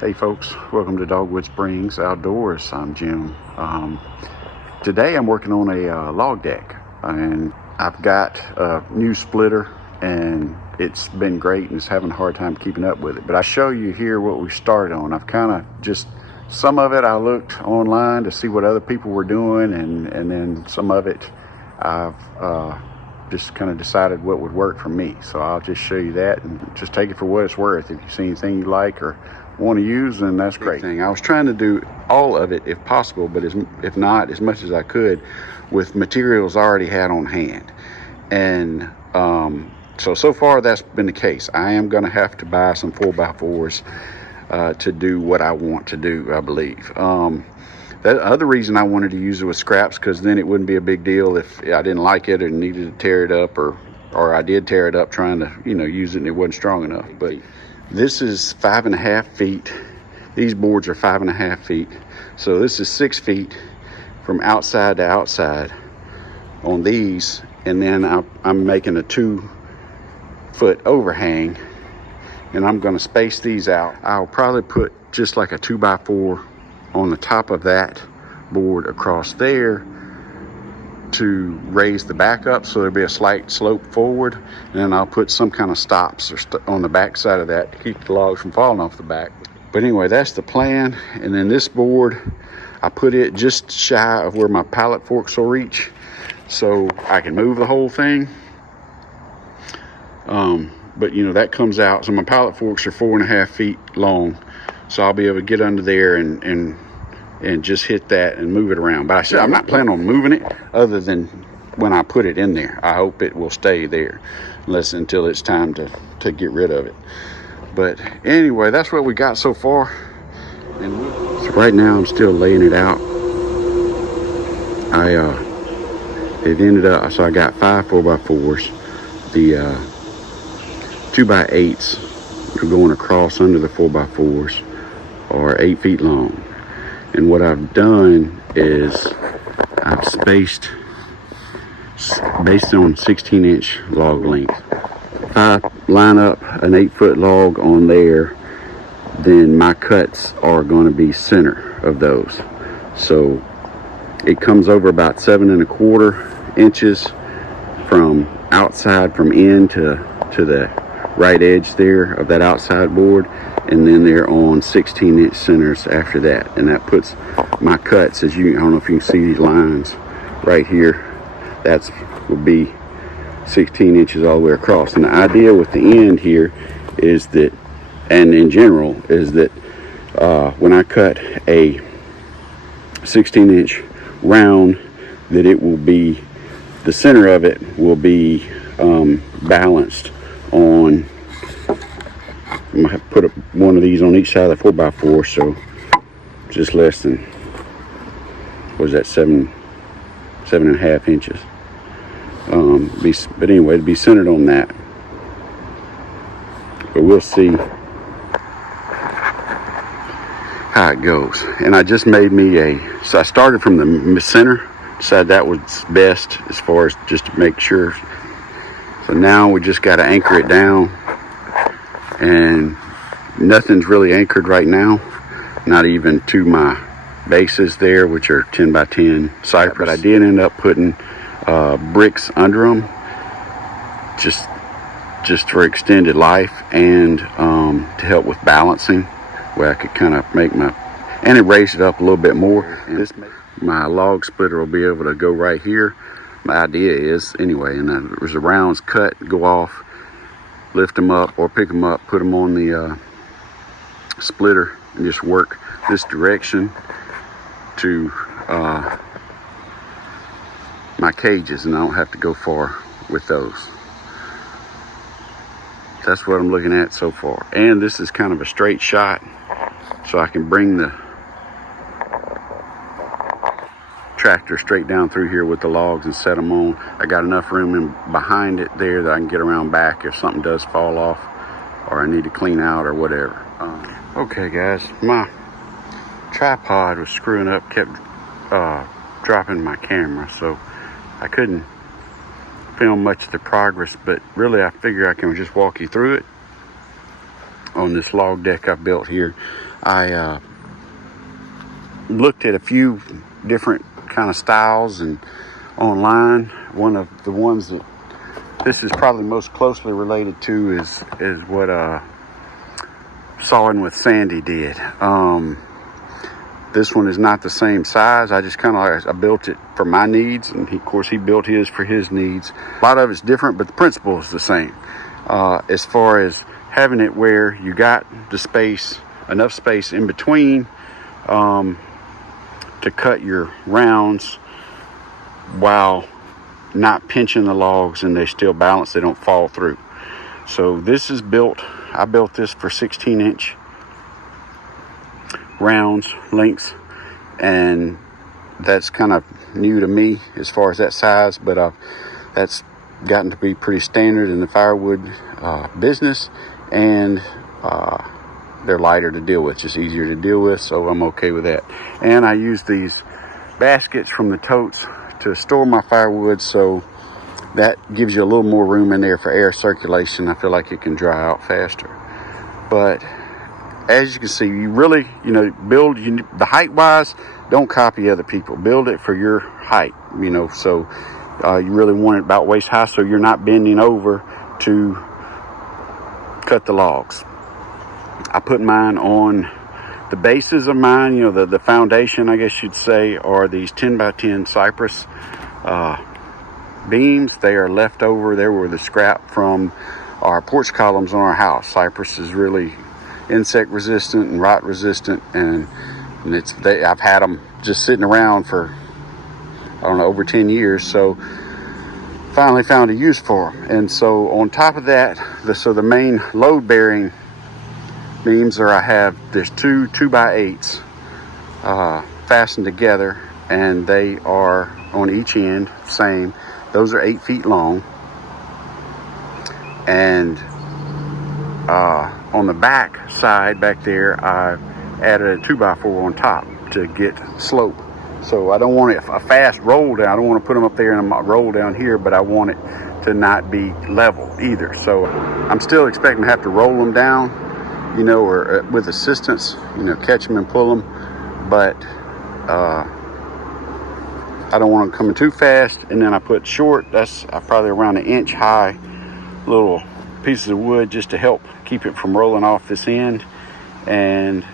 Hey folks, welcome to Dogwood Springs Outdoors. I'm Jim. Today I'm working on a log deck, and I've got a new splitter, and it's been great and it's having a hard time keeping up with it. But I show you here what we started on. I've kind of just, some of it I looked online to see what other people were doing, and then some of it I've just kind of decided what would work for me. So I'll just show you that and just take it for what it's worth. If you see anything you like or want to use, then that's great. I was trying to do all of it if possible, but if not, as much as I could with materials I already had on hand. And so far that's been the case. I am going to have to buy some 4x4s to do what I want to do, I believe. The other reason I wanted to use it with scraps, because then it wouldn't be a big deal if I didn't like it or needed to tear it up, or I did tear it up trying to, use it and it wasn't strong enough. But this is 5.5 feet. These boards are 5.5 feet. So this is 6 feet from outside to outside on these. And then I'm making a 2-foot overhang, and I'm gonna space these out. I'll probably put just like a 2x4 on the top of that board across there to raise the back up, so there'll be a slight slope forward, and then I'll put some kind of stops on the back side of that to keep the logs from falling off the back. But anyway, that's the plan. And then this board, I put it just shy of where my pallet forks will reach, so I can move the whole thing. But that comes out, so my pallet forks are 4.5 feet long, so I'll be able to get under there and just hit that and move it around. But I said I'm not planning on moving it other than when I put it in there. I hope it will stay there until it's time to get rid of it. But anyway, that's what we got so far. And so right now I'm still laying it out. It ended up, so I got 5 4x4s. The 2x8s are going across under the 4x4s are 8 feet long. And what I've done is I've spaced based on 16-inch log length. If I line up an 8-foot log on there, then my cuts are going to be center of those. So it comes over about 7.25 inches from outside, from end to the right edge there of that outside board, and then they're on 16-inch centers after that. And that puts my cuts, I don't know if you can see these lines right here, that's would be 16 inches all the way across. And the idea with the end here is that, and in general, is that when I cut a 16-inch round, that it will be, the center of it will be balanced on, I'm gonna put one of these on each side of the 4x4, so just less than, what was that, 7.5 inches. But anyway, it'd be centered on that. But we'll see how it goes. And I just made me so I started from the center, decided that was best as far as just to make sure. So now we just got to anchor it down, and nothing's really anchored right now, not even to my bases there, which are 10x10 cypress. But I did end up putting bricks under them, just for extended life, and to help with balancing, where I could kind of make and it raised it up a little bit more. And my log splitter will be able to go right here. My idea is, anyway, and there's the rounds cut, go off, lift them up or pick them up, put them on the splitter, and just work this direction to my cages, and I don't have to go far with those. That's what I'm looking at so far. And this is kind of a straight shot, so I can bring the tractor straight down through here with the logs and set them on. I got enough room in behind it there that I can get around back if something does fall off or I need to clean out or whatever. Okay guys, my tripod was screwing up, kept dropping my camera, so I couldn't film much of the progress, but really I figure I can just walk you through it. on this log deck I built here. I looked at a few different kind of styles and online. One of the ones that this is probably most closely related to is what Sawing with Sandy did. This one is not the same size. I just kind of I built it for my needs, and of course he built his for his needs. A lot of it's different, but the principle is the same. As far as having it where you got the space, enough space in between to cut your rounds while not pinching the logs, and they still balance, they don't fall through. So this is built, I built this for 16-inch rounds, lengths, and that's kind of new to me as far as that size, but that's gotten to be pretty standard in the firewood business, and they're lighter to deal with, just easier to deal with, so I'm okay with that. And I use these baskets from the totes to store my firewood, so that gives you a little more room in there for air circulation. I feel like it can dry out faster. But as you can see, you really, build, the height wise, don't copy other people. Build it for your height, so you really want it about waist high, so you're not bending over to cut the logs. I put mine on the bases of mine, the foundation, I guess you'd say, are these 10 by 10 cypress beams. They are left over. They were the scrap from our porch columns on our house. Cypress is really insect resistant and rot resistant, and I've had them just sitting around for, I don't know, over 10 years. So finally found a use for them. And so on top of that, the main load bearing beams there's two 2x8s fastened together, and they are on each end, same. Those are 8 feet long. And on the back side back there, I added a 2x4 on top to get slope. So I don't want it a fast roll down. I don't want to put them up there and roll down here, but I want it to not be level either. So I'm still expecting to have to roll them down, or with assistance, catch them and pull them. But I don't want them coming too fast. And then I put short, that's probably around 1 inch high, little pieces of wood just to help keep it from rolling off this end. And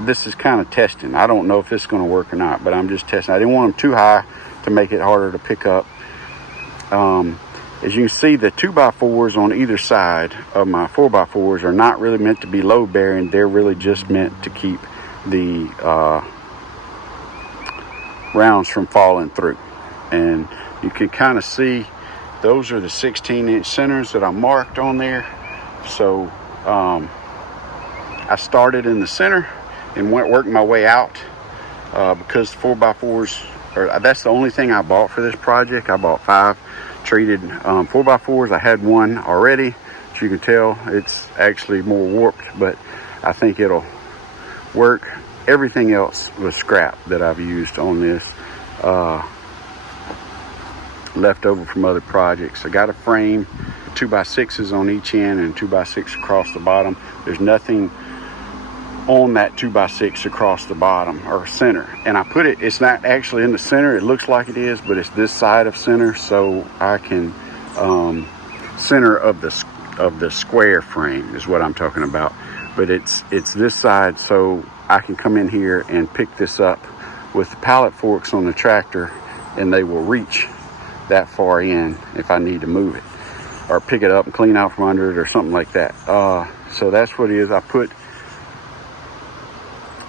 this is kind of testing. I don't know if this is going to work or not, but I'm just testing. I didn't want them too high to make it harder to pick up. As you can see, the 2x4s on either side of my 4x4s are not really meant to be load bearing. They're really just meant to keep the rounds from falling through. And you can kind of see those are the 16-inch centers that I marked on there. So I started in the center and went working my way out because 4x4s, that's the only thing I bought for this project. I bought 5 treated 4x4s. I had one already. As you can tell, it's actually more warped, but I think it'll work. Everything else was scrap that I've used on this, left over from other projects. I got a frame, 2x6s on each end and 2x6 across the bottom. There's nothing on that 2x6 across the bottom or center, and I put it's not actually in the center. It looks like it is, but it's this side of center, so I can center of the square frame is what I'm talking about. But it's this side, so I can come in here and pick this up with the pallet forks on the tractor, and they will reach that far in if I need to move it or pick it up and clean out from under it or something like that. So that's what it is. I put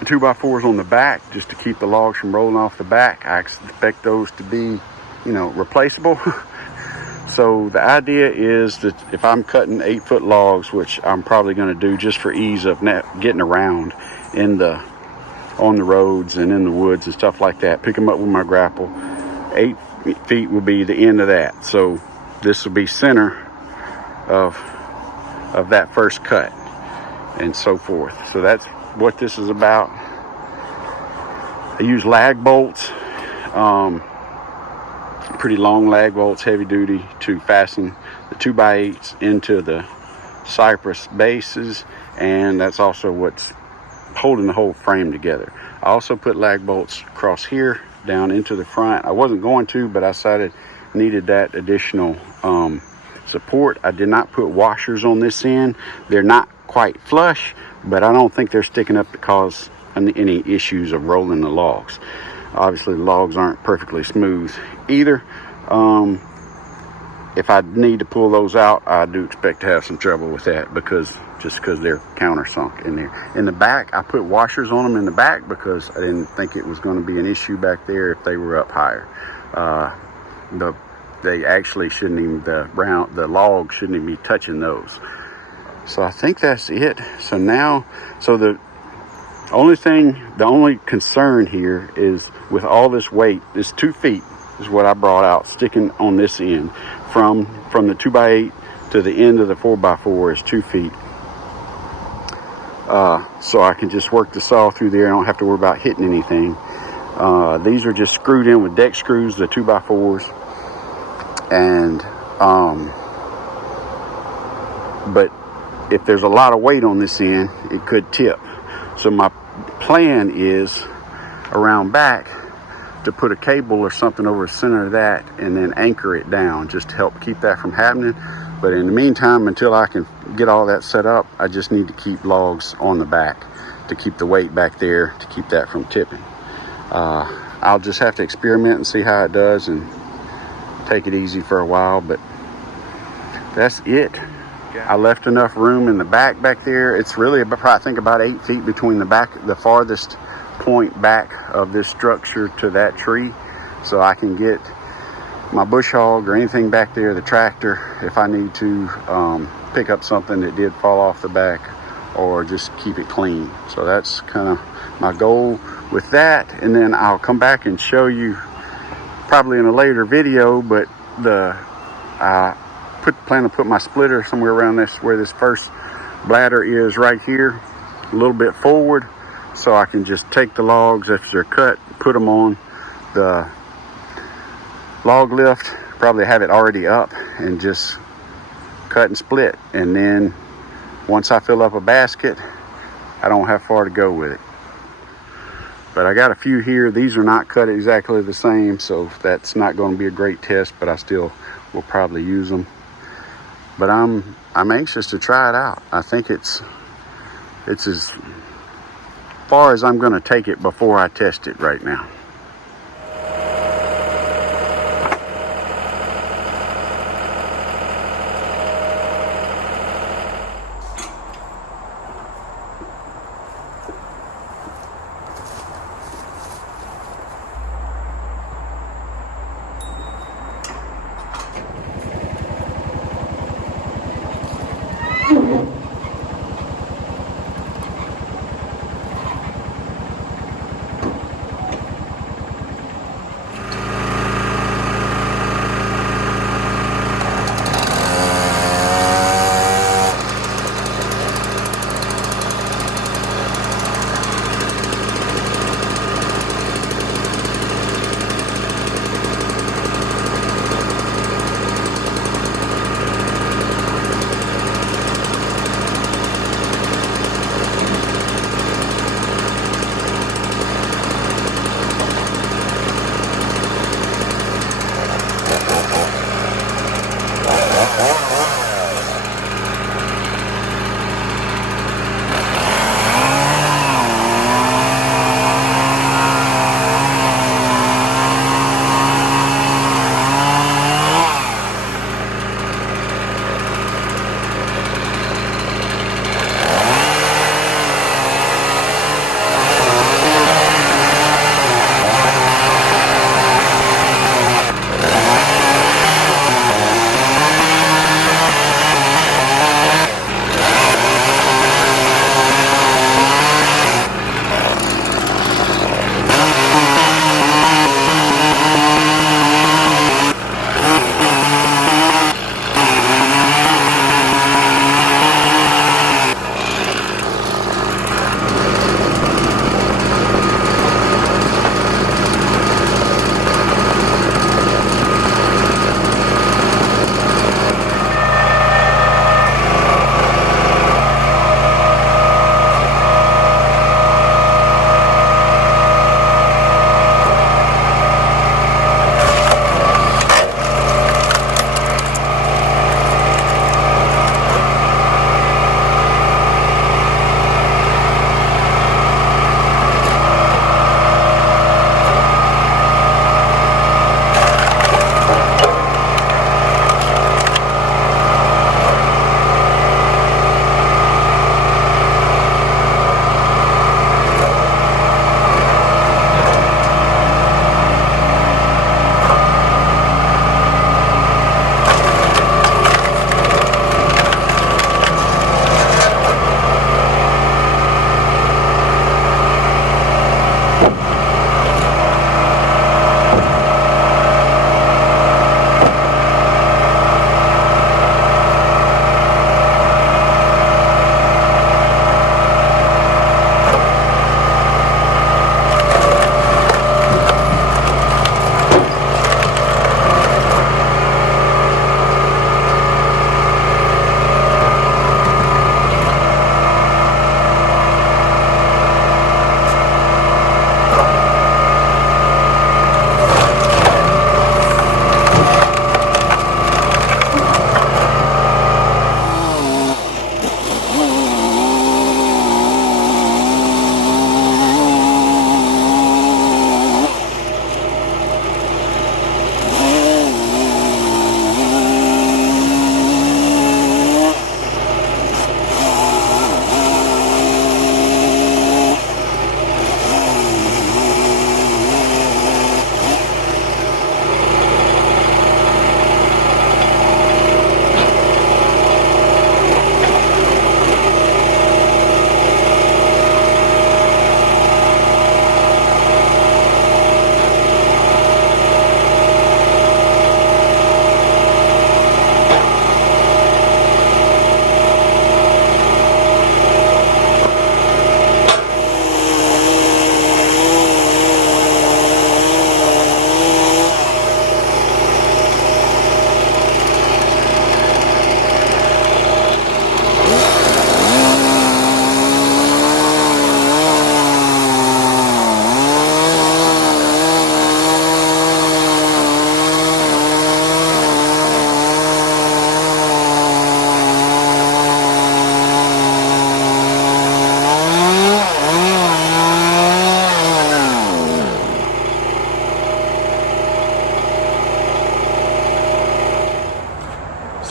2x4s on the back just to keep the logs from rolling off the back. I expect those to be, replaceable. So the idea is that if I'm cutting 8-foot logs, which I'm probably going to do just for ease of getting around on the roads and in the woods and stuff like that, pick them up with my grapple. 8 feet will be the end of that. So this will be center of that first cut and so forth. So that's what this is about. I use lag bolts, pretty long lag bolts, heavy duty, to fasten the 2x8s into the cypress bases, and that's also what's holding the whole frame together. I also put lag bolts across here down into the front. I wasn't going to, but I decided needed that additional support. I did not put washers on this end. They're not quite flush, but I don't think they're sticking up to cause any issues of rolling the logs. Obviously the logs aren't perfectly smooth either. If I need to pull those out, I do expect to have some trouble with that because they're countersunk in there. In the back, I put washers on them in the back because I didn't think it was going to be an issue back there if they were up higher. They actually shouldn't even, the log shouldn't even be touching those. So I think that's it. So now, the only concern here is with all this weight, this 2 feet is what I brought out sticking on this end. From the 2x8 to the end of the 4x4 is 2 feet. So I can just work the saw through there. I don't have to worry about hitting anything. These are just screwed in with deck screws, the 2x4s. And, but if there's a lot of weight on this end, it could tip. So my plan is around back to put a cable or something over the center of that and then anchor it down just to help keep that from happening. But in the meantime, until I can get all that set up, I just need to keep logs on the back to keep the weight back there to keep that from tipping. I'll just have to experiment and see how it does and take it easy for a while, but that's it. I left enough room in the back there. It's really about, I think, about 8 feet between the farthest point back of this structure to that tree, so I can get my bush hog or anything back there, the tractor, if I need to pick up something that did fall off the back, or just keep it clean. So that's kind of my goal with that. And then I'll come back and show you probably in a later video, but plan to put my splitter somewhere around this, where this first bladder is, right here, a little bit forward, so I can just take the logs if they're cut, put them on the log lift, probably have it already up, and just cut and split. And then once I fill up a basket, I don't have far to go with it. But I got a few here. These are not cut exactly the same, so that's not going to be a great test, but I still will probably use them. But I'm anxious to try it out. I think it's as far as I'm going to take it before I test it right now.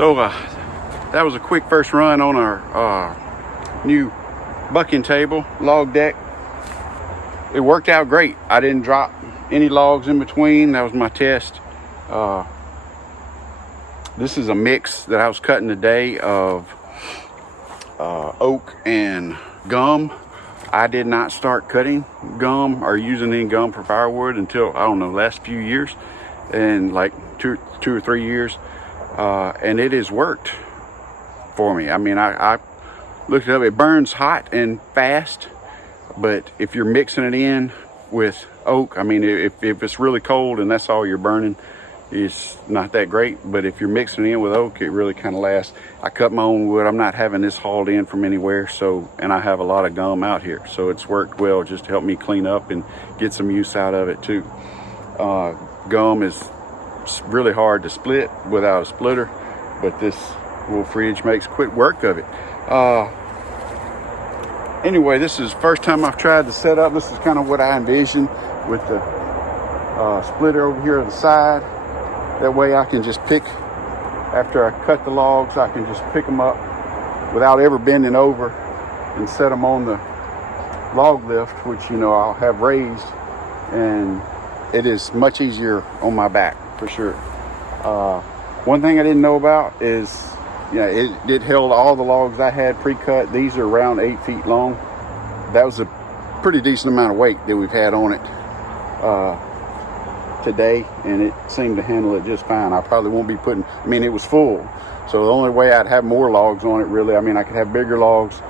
So that was a quick first run on our new bucking table, log deck. It worked out great. I didn't drop any logs in between. That was my test. This is a mix that I was cutting today of oak and gum. I did not start cutting gum or using any gum for firewood until, I don't know, last few years, and like two or 3 years, and it has worked for me. I mean, I looked it up. It burns hot and fast, but if you're mixing it in with oak, I mean, if it's really cold and that's all you're burning, it's not that great. But if you're mixing it in with oak, it really kind of lasts. I cut my own wood. I'm not having this hauled in from anywhere, and I have a lot of gum out here, so it's worked well just to help me clean up and get some use out of it too. Gum is really hard to split without a splitter, but this little fridge makes quick work of it. Anyway, this is the first time I've tried to set up. This is kind of what I envisioned with the splitter over here on the side. That way I can just pick, after I cut the logs, I can just pick them up without ever bending over and set them on the log lift, which, you know, I'll have raised, and it is much easier on my back for sure. One thing I didn't know about is, yeah, it held all the logs I had pre-cut. These are around 8 feet long. That was a pretty decent amount of weight that we've had on it today, and it seemed to handle it just fine. I probably won't be putting, I mean, it was full, so the only way I'd have more logs on it, really, I mean, I could have bigger logs,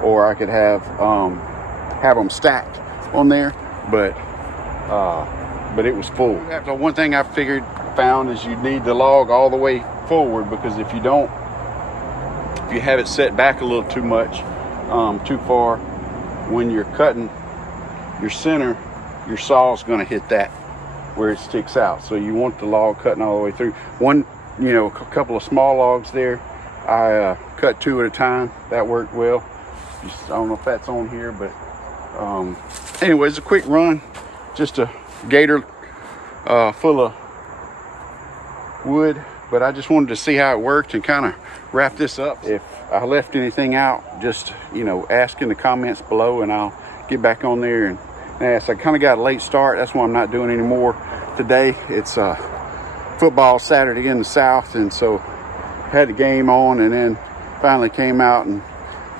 or I could have them stacked on there, but it was full. So one thing I found is you need the log all the way forward, because if you don't, if you have it set back a little too much, too far, when you're cutting your center, your saw is going to hit that where it sticks out. So you want the log cutting all the way through. One, you know, a couple of small logs there, I cut 2 at a time. That worked well. Just, I don't know if that's on here, but anyways, a quick run, just a gator full of wood, but I just wanted to see how it worked and kind of wrap this up. If I left anything out, just, you know, ask in the comments below, and I'll get back on there and ask. I kind of got a late start. That's why I'm not doing any more today. It's football Saturday in the South, and so had the game on, and then finally came out and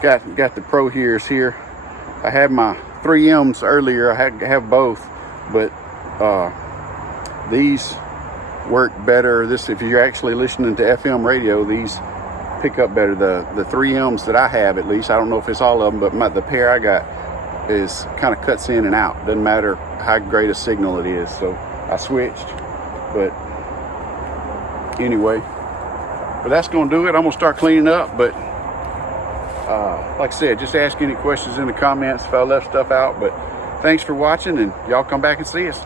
got the pro hears here. I had my 3Ms earlier. I had to have both, but these work better. This, if you're actually listening to FM radio, these pick up better. The 3Ms that I have, at least, I don't know if it's all of them, but the pair I got is kind of cuts in and out. Doesn't matter how great a signal it is. So I switched, but anyway, but that's gonna do it. I'm gonna start cleaning up, but like I said, just ask any questions in the comments if I left stuff out. But thanks for watching, and y'all come back and see us.